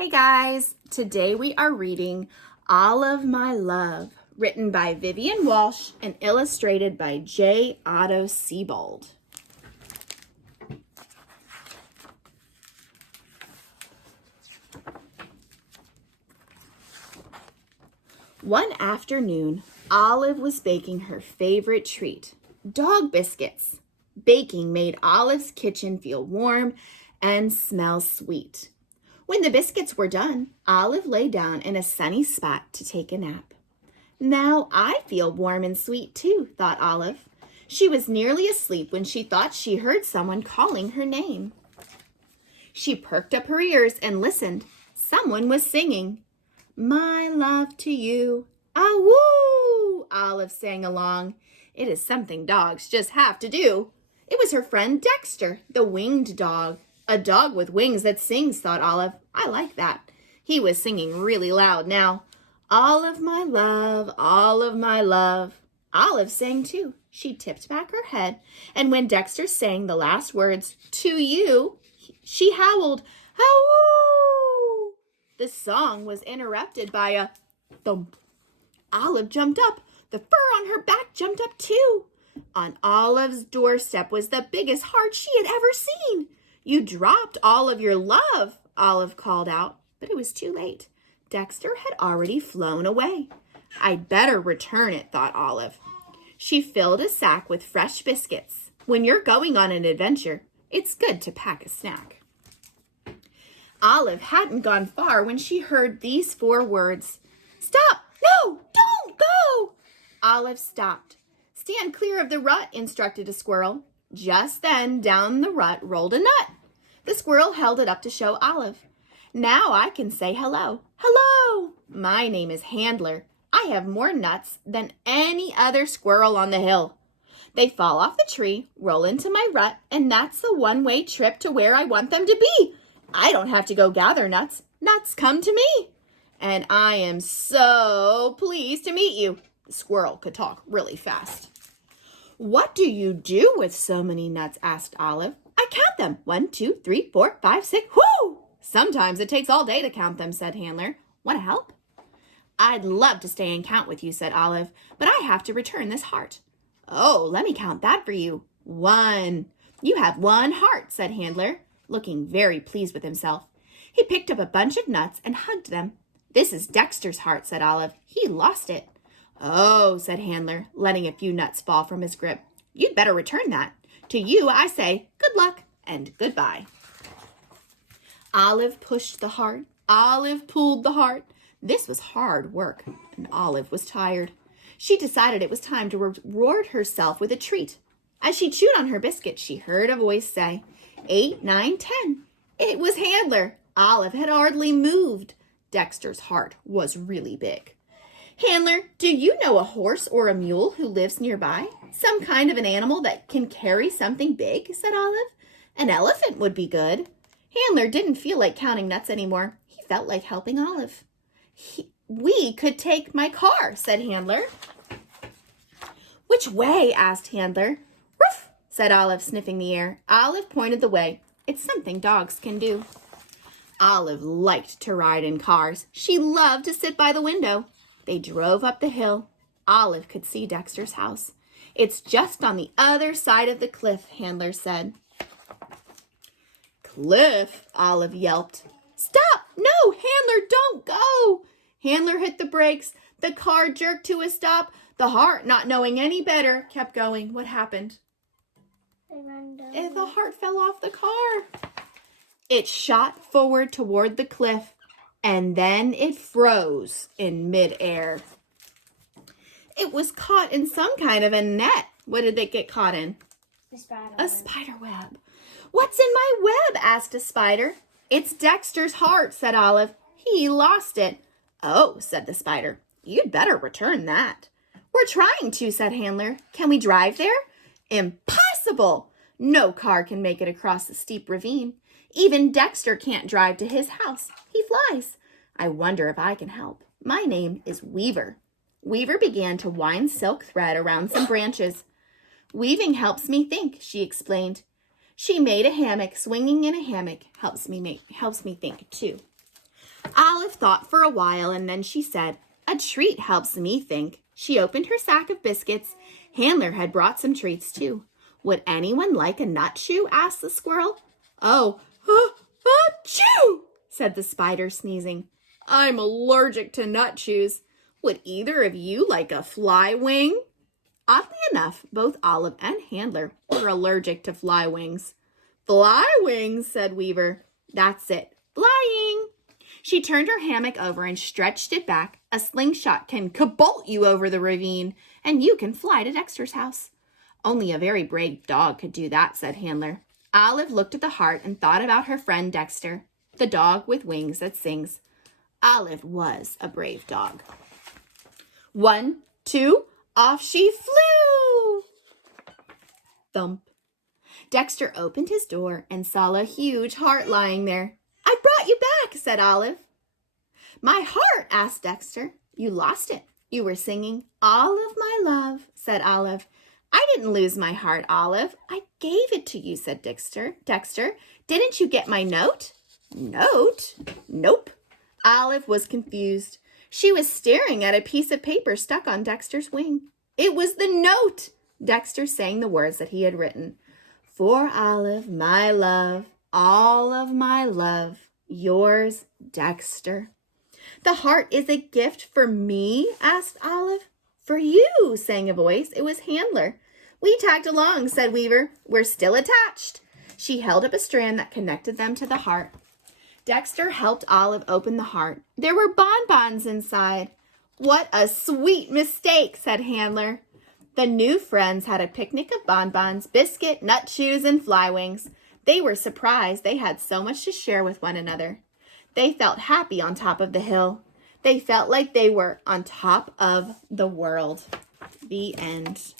Hey guys, today we are reading All of My Love, written by Vivian Walsh and illustrated by J. Otto Siebold. One afternoon, Olive was baking her favorite treat, dog biscuits. Baking made Olive's kitchen feel warm and smell sweet. When the biscuits were done, Olive lay down in a sunny spot to take a nap. Now I feel warm and sweet too, thought Olive. She was nearly asleep when she thought she heard someone calling her name. She perked up her ears and listened. Someone was singing. My love to you. Ah-woo! Olive sang along. It is something dogs just have to do. It was her friend Dexter, the winged dog. A dog with wings that sings, thought Olive. I like that. He was singing really loud now. All of my love, all of my love. Olive sang too. She tipped back her head, and when Dexter sang the last words, to you, she howled, Howoo! The song was interrupted by a thump. Olive jumped up. The fur on her back jumped up too. On Olive's doorstep was the biggest heart she had ever seen. You dropped all of your love, Olive called out, but it was too late. Dexter had already flown away. I'd better return it, thought Olive. She filled a sack with fresh biscuits. When you're going on an adventure, it's good to pack a snack. Olive hadn't gone far when she heard these 4 words. Stop! No! Don't go! Olive stopped. Stand clear of the rut, instructed a squirrel. Just then, down the rut rolled a nut. The squirrel held it up to show Olive. Now I can say hello. Hello! My name is Handler. I have more nuts than any other squirrel on the hill. They fall off the tree, roll into my rut, and that's the one-way trip to where I want them to be. I don't have to go gather nuts. Nuts come to me. And I am so pleased to meet you. The squirrel could talk really fast. What do you do with so many nuts? Asked Olive. I count them. 1, 2, 3, 4, 5, 6. Whoo! Sometimes it takes all day to count them, said Handler. Want to help? I'd love to stay and count with you, said Olive, but I have to return this heart. Oh, let me count that for you. 1. You have 1 heart, said Handler, looking very pleased with himself. He picked up a bunch of nuts and hugged them. This is Dexter's heart, said Olive. He lost it. Oh, said Handler, letting a few nuts fall from his grip. You'd better return that. To you, I say good luck and goodbye. Olive pushed the heart. Olive pulled the heart. This was hard work, and Olive was tired. She decided it was time to reward herself with a treat. As she chewed on her biscuit, she heard a voice say, 8, 9, 10. It was Handler. Olive had hardly moved. Dexter's heart was really big. Handler, do you know a horse or a mule who lives nearby? Some kind of an animal that can carry something big, said Olive. An elephant would be good. Handler didn't feel like counting nuts anymore. He felt like helping Olive. We could take my car, said Handler. Which way? Asked Handler. Ruff, said Olive, sniffing the air. Olive pointed the way. It's something dogs can do. Olive liked to ride in cars. She loved to sit by the window. They drove up the hill. Olive could see Dexter's house. It's just on the other side of the cliff, Handler said. Cliff, Olive yelped. Stop! No, Handler, don't go! Handler hit the brakes. The car jerked to a stop. The heart, not knowing any better, kept going. What happened? The heart fell off the car. It shot forward toward the cliff, and then it froze in midair. It was caught in some kind of a net. What did it get caught in? A spider web. What's in my web? Asked a spider. It's Dexter's heart, said Olive. He lost it. Oh, said the spider. You'd better return that. We're trying to, said Handler. Can we drive there? Impossible! No car can make it across the steep ravine. Even Dexter can't drive to his house. He flies. I wonder if I can help. My name is Weaver. Weaver began to wind silk thread around some branches. Weaving helps me think, she explained. She made a hammock. Swinging in a hammock helps me think too. Olive thought for a while, and then she said, "A treat helps me think." She opened her sack of biscuits. Handler had brought some treats, too. "Would anyone like a nut chew?" asked the squirrel. "Oh, chew!" said the spider, sneezing. "I'm allergic to nut chews. Would either of you like a fly wing?" Oddly enough, both Olive and Handler were allergic to fly wings. "Fly wings," said Weaver. "That's it, flying." She turned her hammock over and stretched it back. "A slingshot can cabolt you over the ravine, and you can fly to Dexter's house." "Only a very brave dog could do that," said Handler. Olive looked at the heart and thought about her friend Dexter, the dog with wings that sings. Olive was a brave dog. 1, 2, off she flew! Thump. Dexter opened his door and saw a huge heart lying there. "I brought you back," said Olive. "My heart?" asked Dexter. "You lost it. You were singing 'All of my love,'" said Olive. "I didn't lose my heart, Olive. I gave it to you," said Dexter. "Didn't you get my note?" "Note? Nope." Olive was confused. She was staring at a piece of paper stuck on Dexter's wing. It was the note. Dexter sang the words that he had written. "For Olive, my love, all of my love, yours, Dexter." "The heart is a gift for me?" asked Olive. "For you," sang a voice. It was Handler. "We tagged along," said Weaver. "We're still attached." She held up a strand that connected them to the heart. Dexter helped Olive open the heart. There were bonbons inside. "What a sweet mistake," said Handler. The new friends had a picnic of bonbons, biscuit, nut chews, and fly wings. They were surprised they had so much to share with one another. They felt happy on top of the hill. They felt like they were on top of the world. The end.